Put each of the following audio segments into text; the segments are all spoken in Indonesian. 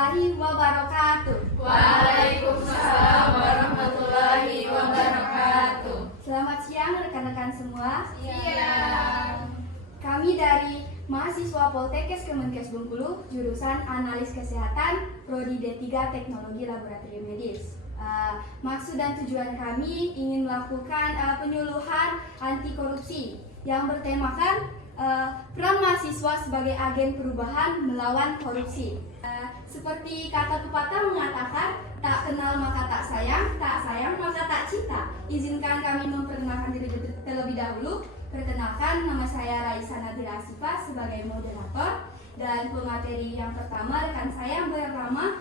warahmatullahi wabarakatuh. Waalaikumsalam warahmatullahi wabarakatuh. Selamat siang rekan-rekan semua. Siang. Kami dari mahasiswa Poltekkes Kemenkes Bengkulu, jurusan Analis Kesehatan, Prodi D3 Teknologi Laboratorium Medis. Maksud dan tujuan kami ingin melakukan penyuluhan anti korupsi yang bertemakan peran mahasiswa sebagai agen perubahan melawan korupsi. Seperti kata pepatah mengatakan, tak kenal maka tak sayang maka tak cinta. Izinkan kami memperkenalkan diri terlebih dahulu. Perkenalkan, nama saya Raisa Nadira Asifa sebagai moderator, dan pemateri yang pertama rekan saya bernama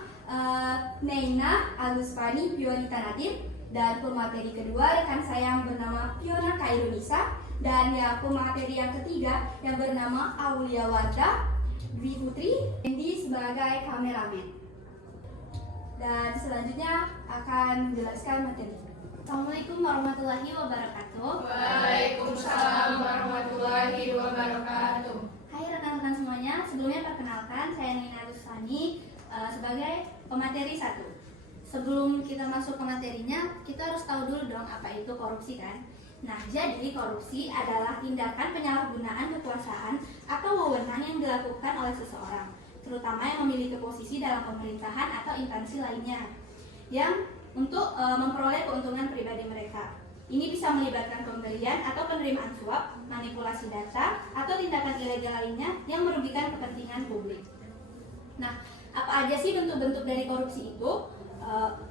Neina Agusfani Pionita Nadir, dan pemateri kedua rekan saya yang bernama Fiona Kairunisa, dan yang pemateri yang ketiga yang bernama Aulia Wardah Dwi Putri Endi sebagai kameramen. Dan selanjutnya akan menjelaskan materi. Assalamualaikum warahmatullahi wabarakatuh. Waalaikumsalam warahmatullahi wabarakatuh. Hai rekan-rekan semuanya, sebelumnya perkenalkan saya Neina Agusfani sebagai pemateri 1. Sebelum kita masuk ke materinya, kita harus tahu dulu dong apa itu korupsi kan? Nah, jadi korupsi adalah tindakan penyalahgunaan kekuasaan atau wewenang yang dilakukan oleh seseorang, terutama yang memiliki posisi dalam pemerintahan atau instansi lainnya, yang untuk memperoleh keuntungan pribadi mereka. Ini bisa melibatkan pemberian atau penerimaan suap, manipulasi data, atau tindakan ilegal lainnya yang merugikan kepentingan publik. Nah, apa aja sih bentuk-bentuk dari korupsi itu?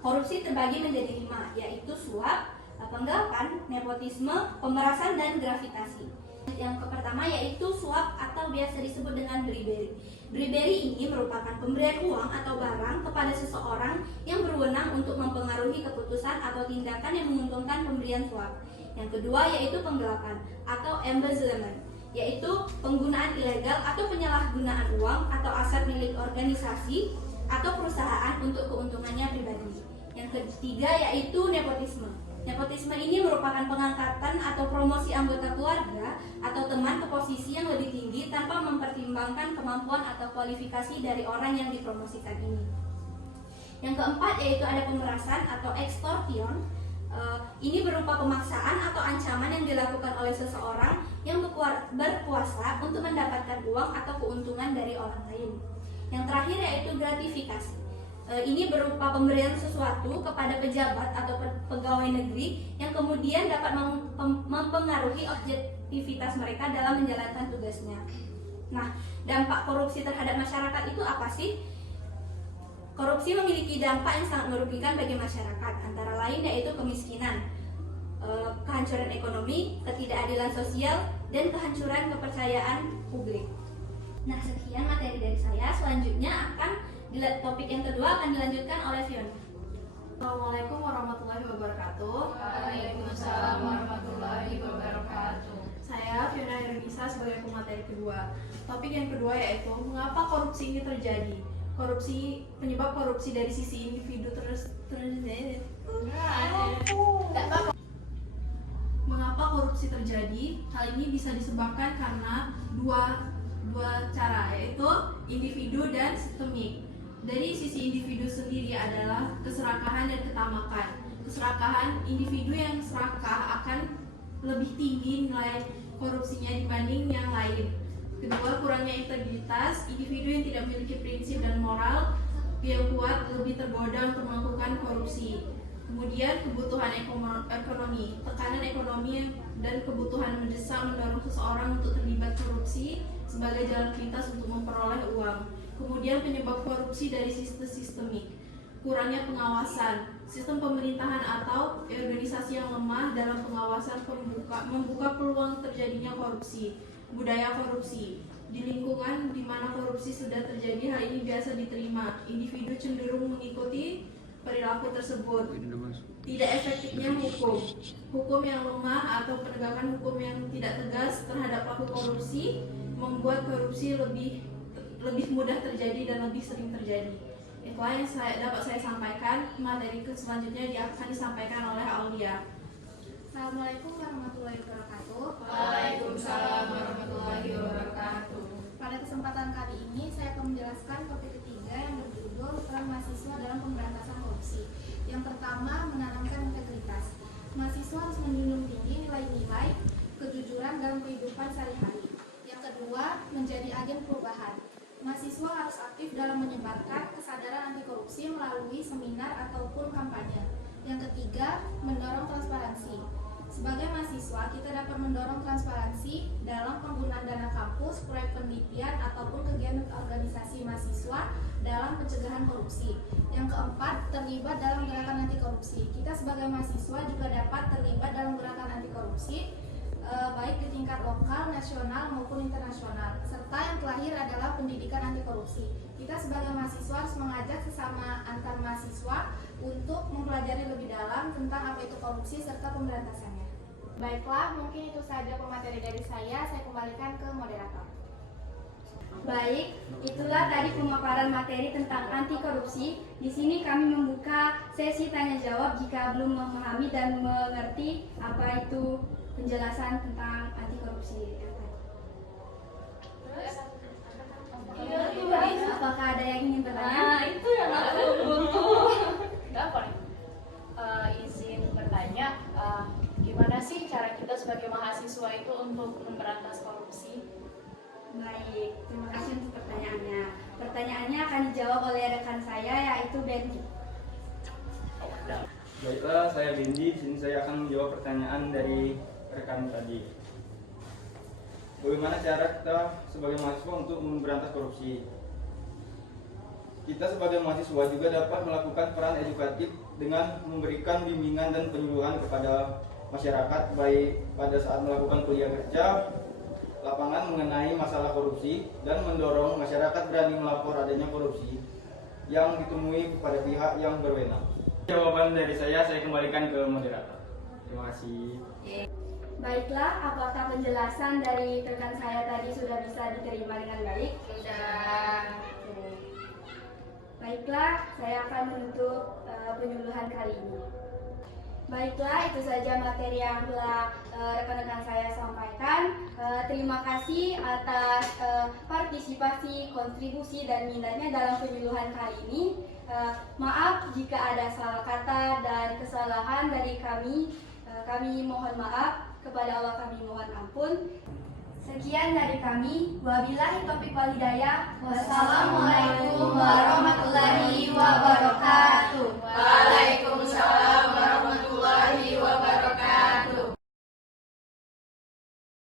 Korupsi terbagi menjadi 5, yaitu suap, penggelapan, nepotisme, pemerasan, dan gravitasi. Yang pertama yaitu suap atau biasa disebut dengan bribery. Bribery ini merupakan pemberian uang atau barang kepada seseorang yang berwenang untuk mempengaruhi keputusan atau tindakan yang menguntungkan pemberian suap. Yang kedua yaitu penggelapan atau embezzlement, yaitu penggunaan ilegal atau penyalahgunaan uang atau aset milik organisasi atau perusahaan untuk keuntungannya pribadi. Yang ketiga yaitu nepotisme. Nepotisme ini merupakan pengangkatan atau promosi anggota keluarga atau teman ke posisi yang lebih tinggi tanpa mempertimbangkan kemampuan atau kualifikasi dari orang yang dipromosikan ini. Yang keempat yaitu ada pemerasan atau extortion. Ini berupa pemaksaan atau ancaman yang dilakukan oleh seseorang yang berkuasa untuk mendapatkan uang atau keuntungan dari orang lain. Yang terakhir yaitu gratifikasi. Ini berupa pemberian sesuatu kepada pejabat atau pegawai negeri yang kemudian dapat mempengaruhi objektivitas mereka dalam menjalankan tugasnya. Nah, dampak korupsi terhadap masyarakat itu apa sih? Korupsi memiliki dampak yang sangat merugikan bagi masyarakat, antara lain yaitu kemiskinan, kehancuran ekonomi, ketidakadilan sosial, dan kehancuran kepercayaan publik. Nah, sekian materi dari saya. Selanjutnya topik yang kedua akan dilanjutkan oleh Fiona. Assalamualaikum warahmatullahi wabarakatuh. Waalaikumsalam warahmatullahi wabarakatuh. Saya Fiona Irunisa sebagai pemateri kedua. Topik yang kedua yaitu mengapa korupsi ini terjadi. Penyebab korupsi dari sisi individu Mengapa korupsi terjadi? Hal ini bisa disebabkan karena dua cara, yaitu individu dan sistemik. Dari sisi individu sendiri adalah keserakahan dan ketamakan. Keserakahan, individu yang serakah akan lebih tinggi nilai korupsinya dibanding yang lain. Kedua, kurangnya integritas. Individu yang tidak memiliki prinsip dan moral yang kuat lebih tergoda untuk melakukan korupsi. Kemudian kebutuhan ekonomi. Tekanan ekonomi dan kebutuhan mendesak mendorong seseorang untuk terlibat korupsi sebagai jalan pintas untuk memperoleh uang. Kemudian penyebab korupsi dari sistemik. Kurangnya pengawasan. Sistem pemerintahan atau organisasi yang lemah dalam pengawasan membuka peluang terjadinya korupsi. Budaya korupsi. Di lingkungan di mana korupsi sudah terjadi, hal ini biasa diterima. Individu cenderung mengikuti perilaku tersebut. Tidak efektifnya hukum yang lemah atau penegakan hukum yang tidak tegas terhadap pelaku korupsi membuat korupsi lebih mudah terjadi dan lebih sering terjadi. Itulah yang dapat saya sampaikan. Materi selanjutnya akan disampaikan oleh Aulia. Assalamualaikum warahmatullahi wabarakatuh. Waalaikumsalam warahmatullahi wabarakatuh. Pada kesempatan kali ini saya akan menjelaskan topik ketiga yang berjudul dalam pemberantasan korupsi. Yang pertama, menanamkan integritas. Mahasiswa harus menjunjung tinggi nilai-nilai kejujuran dalam kehidupan sehari-hari. Yang kedua, menjadi agen perubahan. Mahasiswa harus aktif dalam menyebarkan kesadaran anti korupsi melalui seminar ataupun kampanye. Yang ketiga, mendorong transparansi. Sebagai mahasiswa, kita dapat mendorong transparansi dalam penggunaan dana kampus, proyek penelitian, ataupun kegiatan organisasi mahasiswa dalam pencegahan korupsi. Yang keempat, terlibat dalam gerakan anti korupsi. Kita sebagai mahasiswa juga dapat terlibat dalam gerakan anti korupsi, baik di tingkat lokal, nasional, maupun internasional. Serta yang terakhir adalah pendidikan anti korupsi. Kita sebagai mahasiswa harus mengajak sesama antar mahasiswa untuk mempelajari lebih dalam tentang apa itu korupsi serta pemberantasannya. Baiklah, mungkin itu saja pemateri dari saya kembalikan ke moderator. Baik, itulah tadi pemaparan materi tentang anti korupsi. Di sini kami membuka sesi tanya jawab jika belum memahami dan mengerti apa itu penjelasan tentang anti korupsi yang tadi. Apakah ada yang ingin bertanya? Nah, itu yang aku butuh. Gampang nih. Izin bertanya, gimana sih cara kita sebagai mahasiswa itu untuk memberantas korupsi? Baik, terima kasih untuk pertanyaannya. Pertanyaannya akan dijawab oleh rekan saya yaitu Benji. Baiklah, saya Bendi. Di sini saya akan menjawab pertanyaan dari rekan tadi. Bagaimana cara kita sebagai mahasiswa untuk memberantas korupsi? Kita sebagai mahasiswa juga dapat melakukan peran edukatif dengan memberikan bimbingan dan penyuluhan kepada masyarakat, baik pada saat melakukan kuliah kerja, lapangan mengenai masalah korupsi, dan mendorong masyarakat berani melapor adanya korupsi yang ditemui pada pihak yang berwenang. Jawaban dari saya kembalikan ke moderator. Terima kasih. Baiklah, apakah penjelasan dari rekan saya tadi sudah bisa diterima dengan baik? Sudah. Oke. Baiklah, saya akan menutup penyuluhan kali ini. Baiklah, itu saja materi yang telah rekan-rekan saya sampaikan. Terima kasih atas partisipasi, kontribusi, dan minatnya dalam penyuluhan kali ini. Maaf jika ada salah kata dan kesalahan dari kami. Kami mohon maaf. Kepada Allah kami mohon ampun. Sekian dari kami. Wabillahi taufiq wal hidayah. Wassalamualaikum warahmatullahi wabarakatuh. Waalaikumsalam.